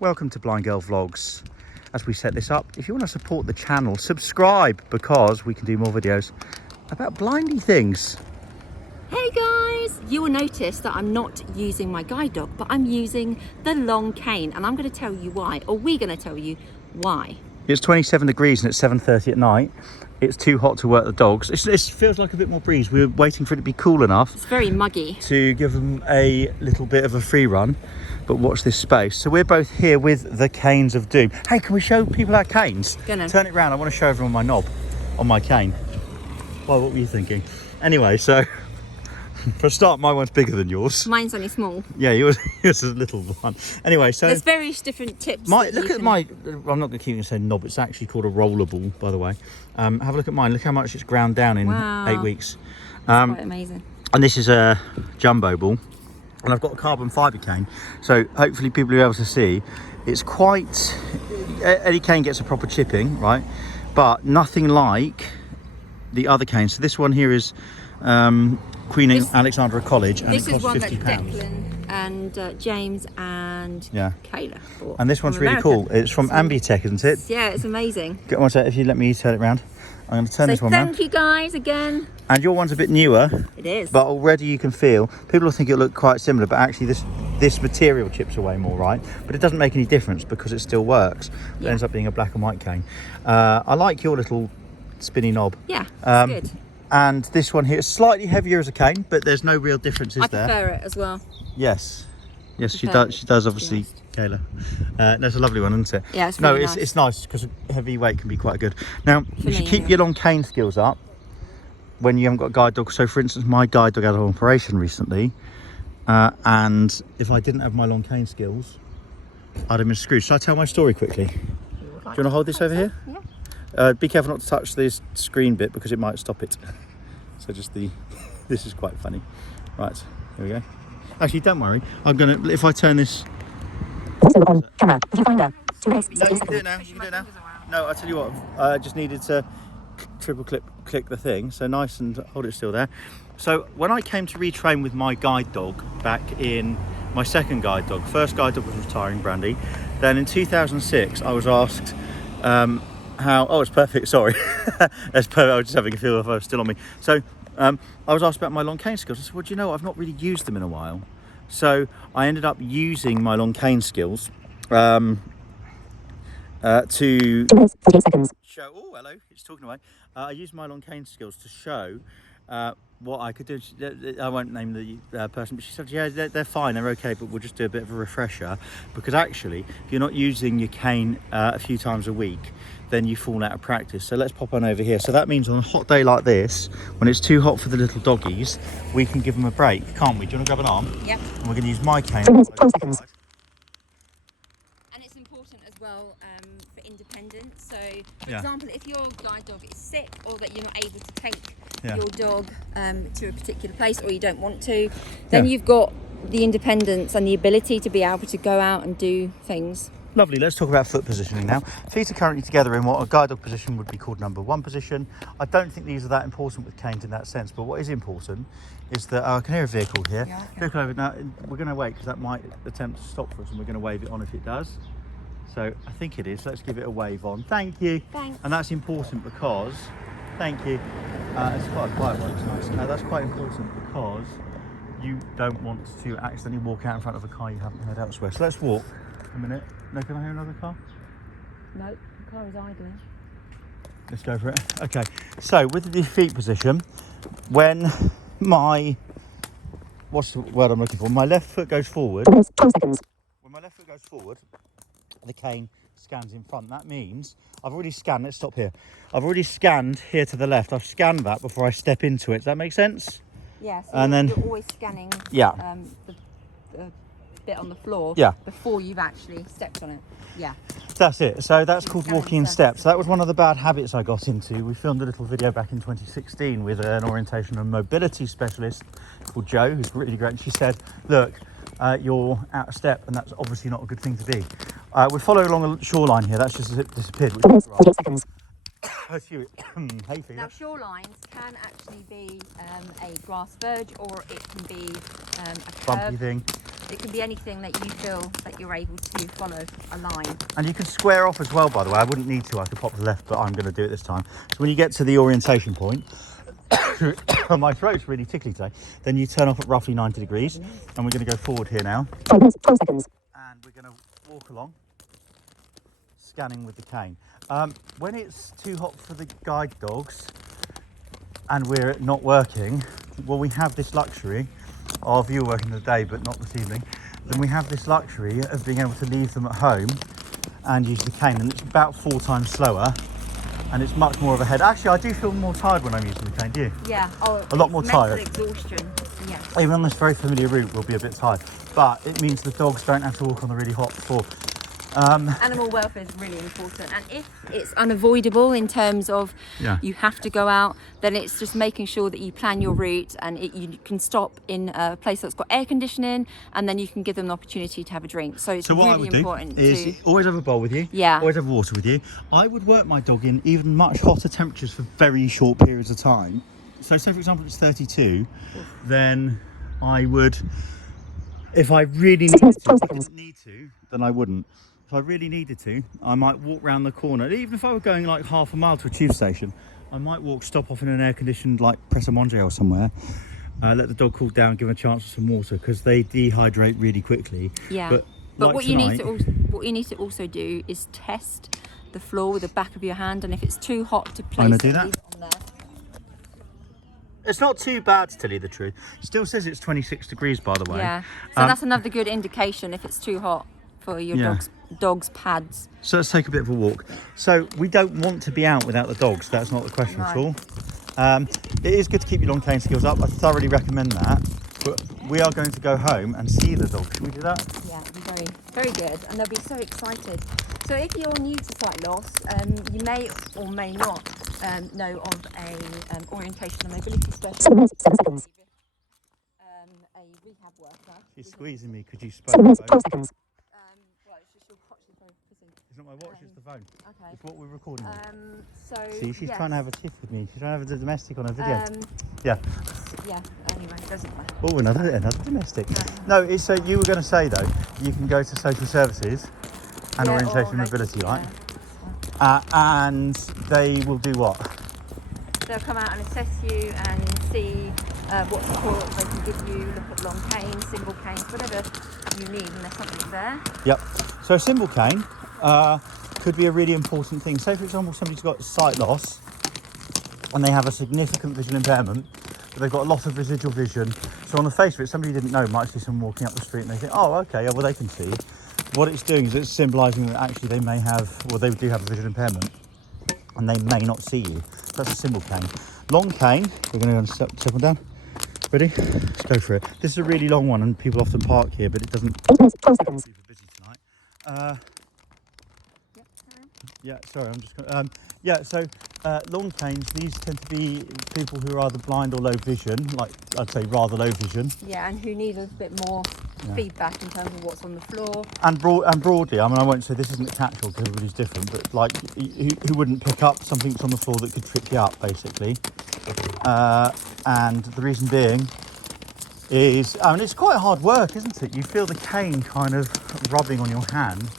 Welcome to Blind Girl Vlogs. As we set this up, if you want to support the channel, subscribe, because we can do more videos about blindy things. Hey guys, you will notice that I'm not using my guide dog, but I'm using the long cane, and I'm going to tell you why, or we're going to tell you why. It's 27 degrees and it's 7:30 at night. It's too hot to work the dogs. It feels like a bit more breeze. We were waiting for it to be cool enough. It's very muggy. To give them a little bit of a free run. But watch this space. So we're both here with the canes of doom. Hey, can we show people our canes? Gonna. Turn it round. I want to show everyone my knob on my cane. Well, what were you thinking? Anyway, so for a start, my one's bigger than yours. Mine's only small. Yeah, yours is a little one. Anyway, so there's various different tips. Look at my. I'm not going to keep you saying knob. It's actually called a rollerball, by the way. Have a look at mine. Look how much it's ground down in 8 weeks. That's quite amazing. And this is a jumbo ball. And I've got a carbon fibre cane, so hopefully people will be able to see. It's quite, any cane gets a proper chipping, right? But nothing like the other canes. So this one here is Queen Alexandra College, and it costs £50. This is one that Declan and James and Kayla bought. And this one's really cool. It's from Ambitech, isn't it? Yeah, it's amazing. Get one sec, if you let me turn it round. I'm going to turn this one round. Thank you guys again. And your one's a bit newer. It is. But already you can feel, people will think it'll look quite similar, but actually this material chips away more, right? But it doesn't make any difference because it still works. It ends up being a black and white cane. I like your little spinny knob. Yeah, it's good. And this one here is slightly heavier as a cane, but there's no real difference, is there? I prefer it as well. Yes. Yes, she does obviously, Kayla. That's a lovely one, isn't it? Yeah, it's really nice. It's nice because heavy weight can be quite good. Now, you should keep your long cane skills up when you haven't got a guide dog. So, for instance, my guide dog had an operation recently, and if I didn't have my long cane skills, I'd have been screwed. Shall I tell my story quickly? Do you want to hold this over here? Yeah. Be careful not to touch this screen bit because it might stop it. So this is quite funny. Right, here we go. Actually, don't worry. If I turn this. Camera. If you find her. No, you can do it now. You can do it now. No, I tell you what. I just needed to triple click the thing. So nice and hold it still there. So when I came to retrain with my guide dog back in my second guide dog, first guide dog was retiring, Brandy. Then in 2006, I was asked how. Oh, it's perfect. Sorry, that's perfect. I was just having a feel if I was still on me. So. I was asked about my long cane skills. I said, well, do you know, I've not really used them in a while. So I ended up using my long cane skills to 2 minutes, 48 seconds. show, oh, hello, it's talking away. I used my long cane skills to show what I could do. I won't name the person, but she said, yeah, they're fine, they're okay, but we'll just do a bit of a refresher. Because actually, if you're not using your cane a few times a week, then you fall out of practice. So let's pop on over here. So that means on a hot day like this, when it's too hot for the little doggies, we can give them a break, can't we? Do you want to grab an arm? Yep. And we're going to use my cane. 3 minutes, 12 seconds. And it's important as well for independence. So, for example, if your guide dog is sick or that you're not able to take your dog to a particular place, or you don't want to, then you've got the independence and the ability to be able to go out and do things. Lovely, let's talk about foot positioning now. Feet are currently together in what a guide dog position would be called number 1 position. I don't think these are that important with canes in that sense, but what is important is that I can hear a vehicle here. Yeah, vehicle over now. We're going to wait because that might attempt to stop for us, and we're going to wave it on if it does. So I think it is. Let's give it a wave on. Thank you. Thanks. And that's important because, thank you. It's quite a quiet one, it's nice. That's quite important because you don't want to accidentally walk out in front of a car you haven't heard elsewhere. So let's walk a minute. No, can I hear another car? No, the car is idling. Let's go for it. Okay, so with the feet position, when what's the word I'm looking for? My left foot goes forward. 2 minutes, 12 seconds. When my left foot goes forward, the cane scans in front. That means I've already scanned. Let's stop here. I've already scanned here to the left. I've scanned that before I step into it. Does that make sense? Yeah, so and then you're always scanning the bit on the floor before you've actually stepped on it. Yeah. That's it. So that's called walking in steps. So that was one of the bad habits I got into. We filmed a little video back in 2016 with an orientation and mobility specialist called Jo, who's really great. And she said, look, you're out of step, and that's obviously not a good thing to be. We follow along a shoreline here. That's just disappeared. 4 minutes, 48 seconds. Now, shorelines can actually be a grass verge, or it can be a bumpy thing. It can be anything that you feel that you're able to follow a line. And you can square off as well, by the way. I wouldn't need to, I could pop to the left, but I'm going to do it this time. So when you get to the orientation point, my throat's really tickly today, then you turn off at roughly 90 degrees, and we're going to go forward here now. 5 minutes, 12 seconds. And we're going to walk along, scanning with the cane. When it's too hot for the guide dogs, and we're not working, well, we have this luxury of you working the day but not this evening, then we have this luxury of being able to leave them at home and use the cane, and it's about 4 times slower and it's much more of a head. Actually, I do feel more tired when I'm using the cane, do you? Yeah, a lot more mental tired. Exhaustion. Yeah. Even on this very familiar route, we'll be a bit tired, but it means the dogs don't have to walk on the really hot floor. Animal welfare is really important, and if it's unavoidable in terms of you have to go out, then it's just making sure that you plan your route and you can stop in a place that's got air conditioning, and then you can give them an opportunity to have a drink. So it's So what really I would important do is always have a bowl with you. Yeah. Always have water with you. I would work my dog in even much hotter temperatures for very short periods of time. So say for example it's 32, then I would, if I really needed to, if I didn't need to, then I wouldn't. If I really needed to, I might walk round the corner. Even if I were going like half a mile to a tube station, I might walk, stop off in an air-conditioned like Press a Monge or somewhere, let the dog cool down, give him a chance for some water, because they dehydrate really quickly. Yeah. But like what you need to also do is test the floor with the back of your hand, and if it's too hot to place it, leave it on there. It's not too bad, to tell you the truth. It still says it's 26 degrees, by the way. Yeah. So that's another good indication if it's too hot for your dog's pads. So let's take a bit of a walk. So we don't want to be out without the dogs. That's not the question at all. It is good to keep your long cane skills up. I thoroughly recommend that. But we are going to go home and see the dogs. Should we do that? Yeah, it'll be very, very good, and they'll be so excited. So if you're new to sight loss, you may or may not know of a orientation and mobility specialist. 7 minutes, 7 seconds. A rehab worker. She's squeezing me because you spoke. 7 minutes, 12 seconds. Well, it's just your watch is very busy. It's not my watch, it's the phone. Okay. It's what we're recording. So See, she's trying to have a tiff with me. She's trying to have a domestic on a video. Yeah. Anyway, it doesn't matter. Oh, another domestic. No, it's you were going to say though, you can go to social services and orientation and mobility, right? And they will do what? They'll come out and assess you and see what support they can give you, look at long canes, single canes, whatever you need, and there's something there. Yep. So a symbol cane could be a really important thing. Say for example somebody's got sight loss and they have a significant visual impairment, but they've got a lot of residual vision. So on the face of it, somebody you didn't know might see someone walking up the street and they think, oh, okay, well they can see. What it's doing is it's symbolising that actually they may have, well they do have a visual impairment and they may not see you. So that's a symbol cane. Long cane, we're going to go and step on down. Ready? Let's go for it. This is a really long one and people often park here, but it doesn't 8 minutes, 12 seconds. super busy tonight. Yeah, sorry, I'm just going so long canes, these tend to be people who are either blind or low vision, like I'd say rather low vision. Yeah, and who need a bit more feedback in terms of what's on the floor. And broadly, I mean, I won't say this isn't a catch-all because everybody's different, but like who wouldn't pick up something that's on the floor that could trip you up, basically. And the reason being is, I mean, it's quite hard work, isn't it? You feel the cane kind of rubbing on your hand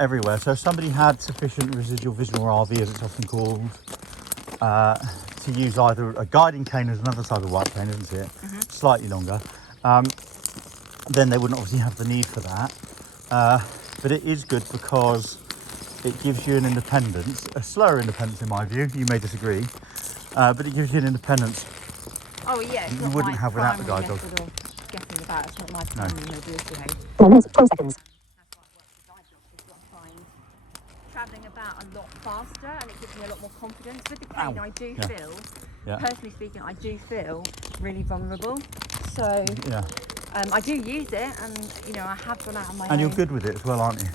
everywhere. So if somebody had sufficient residual vision, or RV as it's often called, to use either a guiding cane as another type of white cane, isn't it? Slightly longer. Then they wouldn't obviously have the need for that. But it is good because it gives you an independence, a slower independence in my view. You may disagree, but it gives you an independence. Oh yeah, it's You not wouldn't my have without the primary guide dog. method of getting about. It's not my primary mobility aid. 9 minutes, 12 seconds. That's why I work with guide dogs, because I find travelling about a lot faster and it gives me a lot more confidence. With the cane, I do feel, personally speaking, I do feel really vulnerable. So I do use it, and you know, I have gone out on my own. And you're good with it as well, aren't you?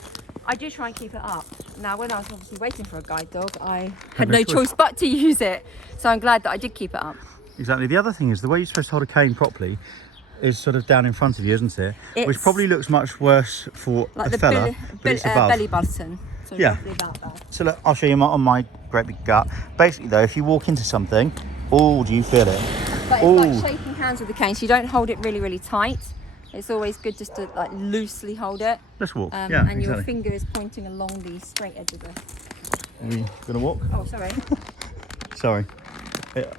I do try and keep it up. Now, when I was obviously waiting for a guide dog, I had no choice but to use it. So I'm glad that I did keep it up. Exactly. The other thing is the way you're supposed to hold a cane properly is sort of down in front of you, isn't it? Which probably looks much worse for like a fella, but it's above. Belly button. So roughly about that. So look, I'll show you on my great big gut. Basically though, if you walk into something, do you feel it? But it's like shaking hands with the cane, so you don't hold it really, really tight. It's always good just to like loosely hold it. Let's walk. And exactly. your finger is pointing along the straight edge of the. Are we gonna walk? Oh, sorry. Sorry.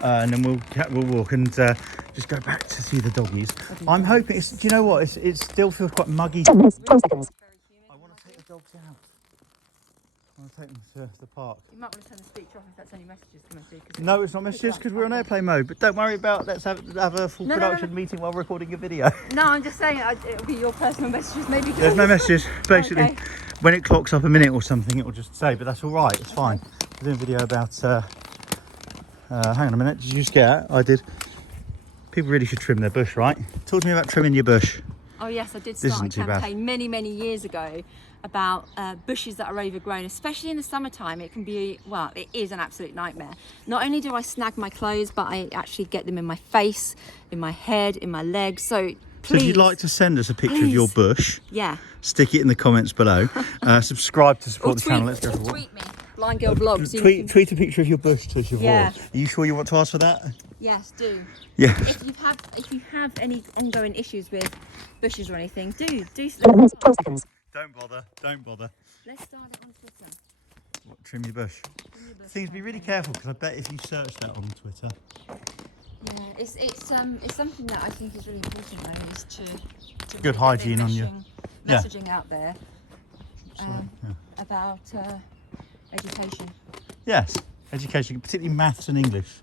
And then we'll walk and just go back to see the doggies. I'm hoping it's. Do you know what? It still feels quite muggy. 10 minutes, 12 seconds. I want to take the dogs out. I want to take them to the park. You might want to turn the speech off if that's any messages coming through. No, it's not messages because we're on airplane mode. But don't worry about. Let's have a full production meeting while recording a video. No, I'm just saying it'll be your personal messages. Maybe. There's no messages. Basically, Okay. when it clocks up a minute or something, it will just say. But that's all right. It's fine. We're doing a video about. Hang on a minute. Did you just get out? I did. People really should trim their bush, right? Talk to me about trimming your bush. Oh yes, I did This start a isn't too bad. campaign many years ago about bushes that are overgrown, especially in the summertime. It can be, well, it is an absolute nightmare. Not only do I snag my clothes, but I actually get them in my face, in my head, in my legs. So please. So if you'd like to send us a picture of your bush, yeah, stick it in the comments below. Subscribe to support or the channel. Let's go for a walk. tweet me, Blind Girl Vlogs. You can- Tweet a picture of your bush to us. Yeah. Are you sure you want to ask for that? Yes, do. Yeah. If you have any ongoing issues with bushes or anything, do 11 minutes, 12 seconds. Don't bother. Don't bother. let's start it on Twitter. What, trim your bush. Things, be really careful because I bet if you search that on Twitter. Yeah, it's something that I think is really important though, is to Good really get hygiene the on your- Yeah. messaging out there about education. Yes, education, particularly maths and English,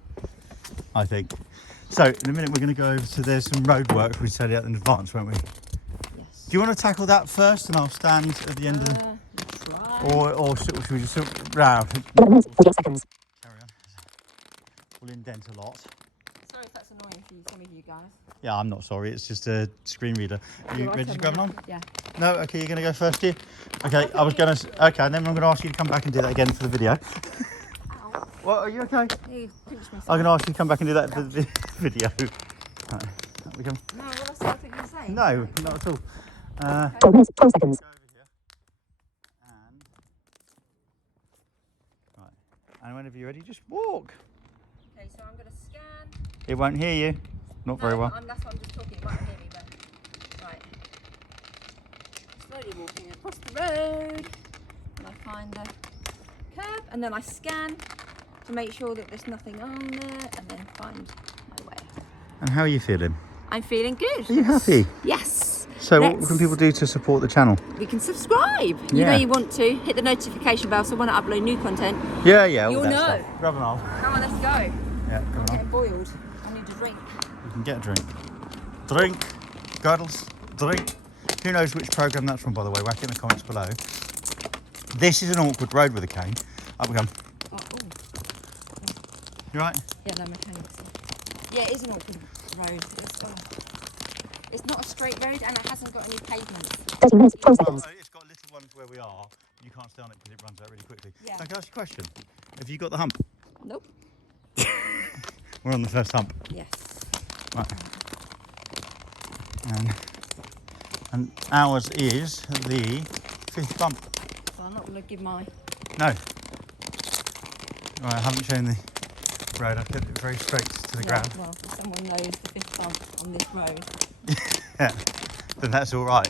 I think. So in a minute we're going to go over to, there's some road work we set out in advance, won't we? Yes. Do you want to tackle that first and I'll stand at the end of the... Try. Or should we just... Round. 11 minutes, 48 seconds. Carry on. We'll indent a lot. Sorry if that's annoying for some of you guys. Yeah, I'm not sorry, it's just a screen reader. Are you You're ready to grab one? Yeah. No? Okay, you're going to go first, dear? Okay, I was going to... Okay, and then I'm going to ask you to come back and do that again for the video. Ow. What, are you okay? You pinched me. I'm going to ask you to come back and do that for the video. Right, that we come. No, what else I think you say? No, not at all. 12 minutes, 12 seconds. Go over here. And... Right. And whenever you're ready, just walk. Okay, so I'm going to scan. It won't hear you. Not very well. That's what I'm just talking about. Hear me, but right. Slowly walking across the road, and I find the curb, and then I scan to make sure that there's nothing on there, and then find my way. And how are you feeling? I'm feeling good. Are you happy? Yes. So what can people do to support the channel? We can subscribe. You Yeah. know you want to. Hit the notification bell so when I upload new content, Yeah, all You'll that know. stuff. Grab an arm. come on, let's go. Yeah, grab I'm an arm. getting boiled. I need a drink. You can get a drink. Drink. Girdles. Drink. Who knows which programme that's from, by the way? Whack it in the comments below. This is an awkward road with a cane. Up we come. Oh, You right? yeah, no mechanics. Yeah, it is an awkward road. It's not a straight road and it hasn't got any pavement. 13 minutes, 12 seconds. It's got little ones where we are. You can't stay on it because it runs out really quickly. Yeah. So can I ask you a question? Have you got the hump? Nope. We're on the first hump. Yes. Right. And ours is the 5th bump. So I'm not going to give my... No. Right, I haven't shown the road. I've kept it very straight to the ground. Well, if someone knows the 5th bump on this road. Yeah. Then that's all right.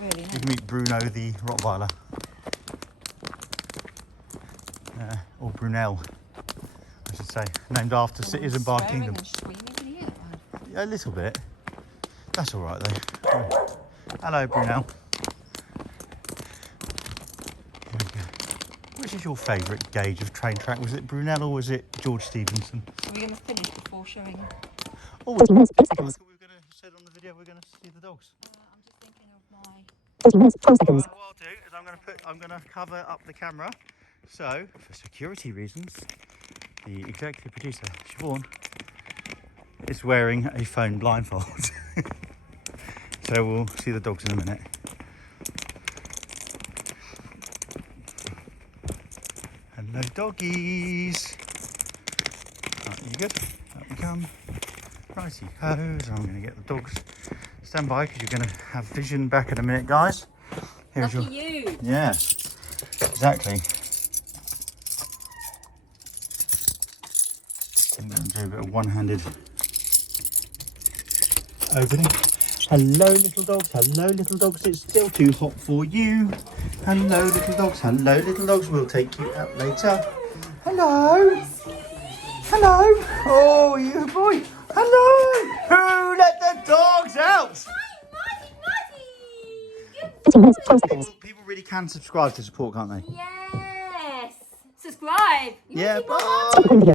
Really, You no. can meet Bruno the Rottweiler. Or Brunel, I should say. Named after cities in Bard Swearing Kingdom. and screaming, can you hear that? Yeah, a little bit. That's all right though. Right. Hello, Brunel. Here we go. Which is your favourite gauge of train track? Was it Brunel or was it George Stephenson? Are we going to finish before showing? Oh, 13 minutes, 8 I seconds. thought we were going to say on the video we're going to see the dogs. I'm just thinking of my... 13 minutes, 12 seconds. What I'll do is I'm going to cover up the camera. So, for security reasons, the executive producer, Siobhan, is wearing a phone blindfold. So we'll see the dogs in a minute. Hello, doggies. Right, you good? Up we come. Righty ho. So I'm going to get the dogs. Stand by because you're going to have vision back in a minute, guys. Here's Lucky your. you! Yes, exactly. I'm going to do a bit of one-handed opening. Hello, little dogs. Hello, little dogs. It's still too hot for you. Hello, little dogs. Hello, little dogs. We'll take you out later. Hello. Hello. Oh, you boy. Hello. Who let the dogs out? 15 minutes, 12 seconds. People really can subscribe to support, can't they? Yes. Subscribe. You Yeah, want to see more? bye. Stop recording video.